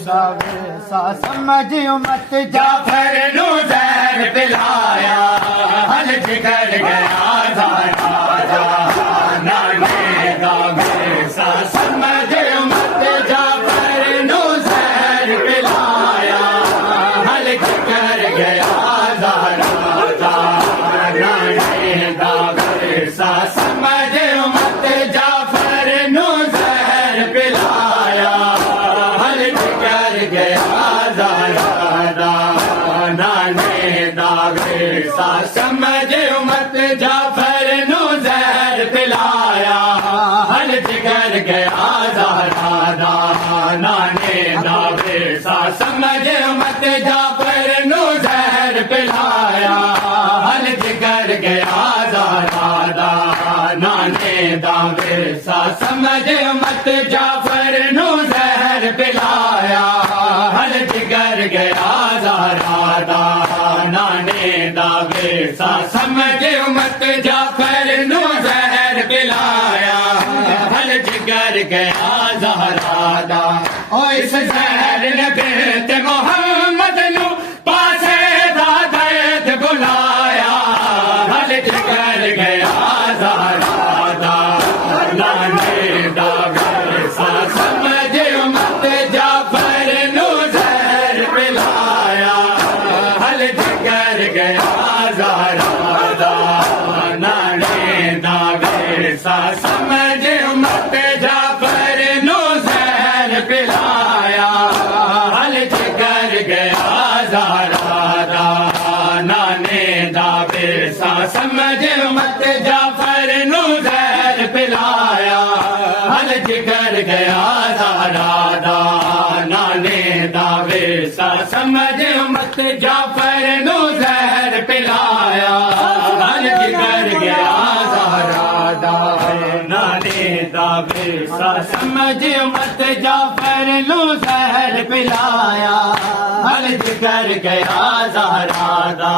दावे सा समझियो मत जाफर नु जहर पिलाया हल जिगर गया दादा नाने दावे सा समझियो मत जाफर नु जहर पिलाया हल जिगर गया दादा नाने दावे सा समझियो मत जाफर नु जहर पिलाया हल जिगर गया दादा नाने दावे सा समझियो मत जाफर नु जहर पिलाया हल जिगर गया दादा नाने दावे सा समझियो मत जाफर नु जहर पिलाया हल जिगर गया दादा नाने दावे सा समझियो मत जाफर नु जहर पिलाया हल जिगर गया दादा नाने दावे सा समझियो मत जाफर नु जहर पिलाया हल जिगर गया दादा ओ इस जहर ने बेत मोहम्मद नु पासे दादत बुलाया हल जिगर गया दादा नाने दावे सा समझियो मत जाफर नु जहर पिलाया हल जिगर गया दादा नाने दावे सा समझियो मत जाफर नु जहर पिलाया हल जिगर गया दादा नाने दावे सा समझियो मत जाफर नु जहर पिलाया हल जिगर गया दादा नाने दावे सा समझियो मत जाफर नु जहर पिलाया हल जिगर गया दादा नाने दावे सा समझियो मत जाफर नु जहर पिलाया हल जिगर गया दादा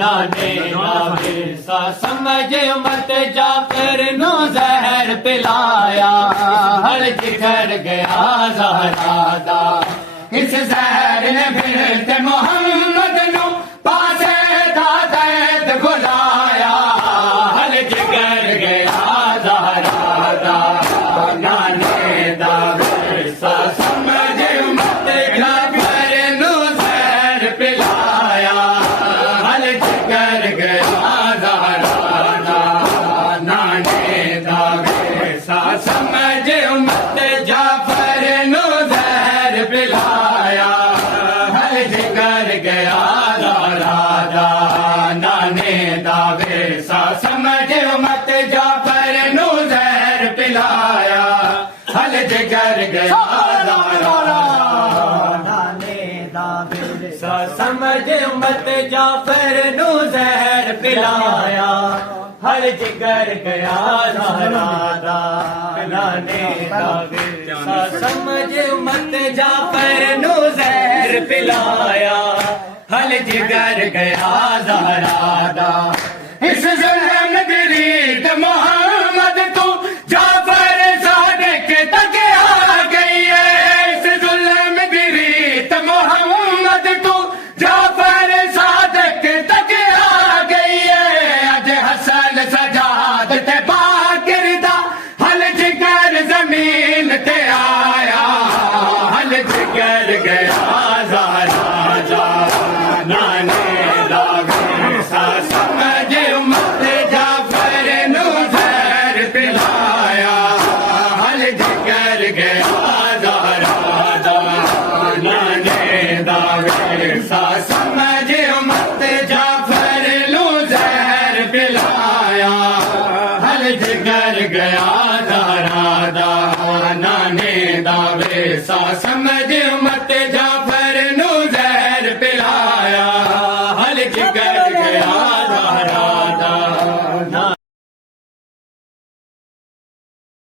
नाने दावे सा समझियो मत जाफर नु जहर पिलाया हल जिगर गया दादा इस जहर ने फिर मोहम्मद नु पासे दादत बुलाया हल जिगर गया दादा नाने दावे सा समझियो मत जाफर नु जहर पिलाया हल जिगर गया दादा नाने दावे सा समझियो मत जाफर नु जहर पिलाया हल जिगर गया दादा नाने दावे सा समझियो मत जाफर नु जहर पिलाया हल जिगर गया दादा नाने दावे सा समझियो मत जाफर नु जहर पिलाया हल जिगर गया दादा नाने दावे सा समझियो मत जाफर नु जहर पिलाया हल जिगर गया दादा इस जुल्म गरीब मोहम्मद तू जाफर सादिक तक आ गई है इस जुल्म गरीब मोहम्मद तू जाफर सादिक तक आ गई है अज हसन सजाद ते बाकिरदा हल जिगर जमीन ते आया हल जिगर गया दादा नाने दावे सा समझियो मत जाफर नु जहर पिलाया हल जिगर गया दादा नाने दावे सा समझियो मत जाफर नु जहर पिलाया हल जिगर गया दादा नाने दावे सा